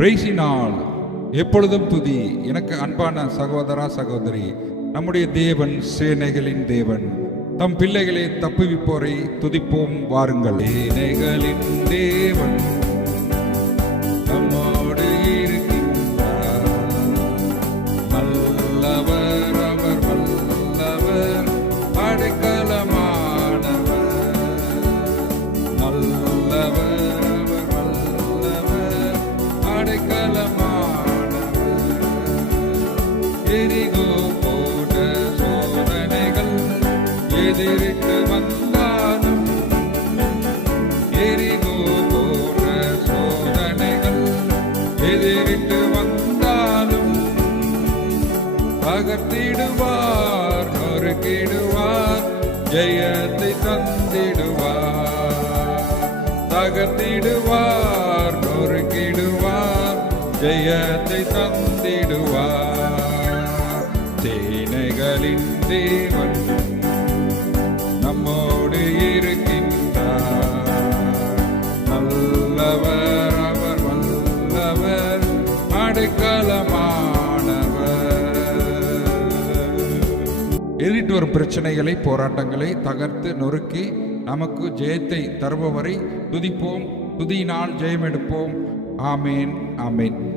பிரைசினால் எப்பொழுதும் துதி. எனக்கு அன்பான சகோதரா சகோதரி நம்முடைய தேவன் சேனைகளின் தேவன் தம் பிள்ளைகளை தப்புவிப்போரை துதிப்போம் வாருங்கள். சேனைகளின் தேவன் எதிரிட்டு வந்தாலும் எரிகோ போன்ற சோதனைகள் எதிரிட்டு வந்தாலும் பகர்த்திடுவார் நொறுக்கிடுவார் ஜெயத்தை தந்திடுவார். தகர்த்திடுவார் நொறுக்கிடுவார் ஜெயத்தை தந்திடுவார். சேனைகளின் தேவன் எழுதிட்டு வரும் பிரச்சனைகளை போராட்டங்களை தகர்த்து நொறுக்கி நமக்கு ஜெயத்தை தருபவரை துதிப்போம். துதியினால் ஜெயம் எடுப்போம் ஆமேன் ஆமேன்.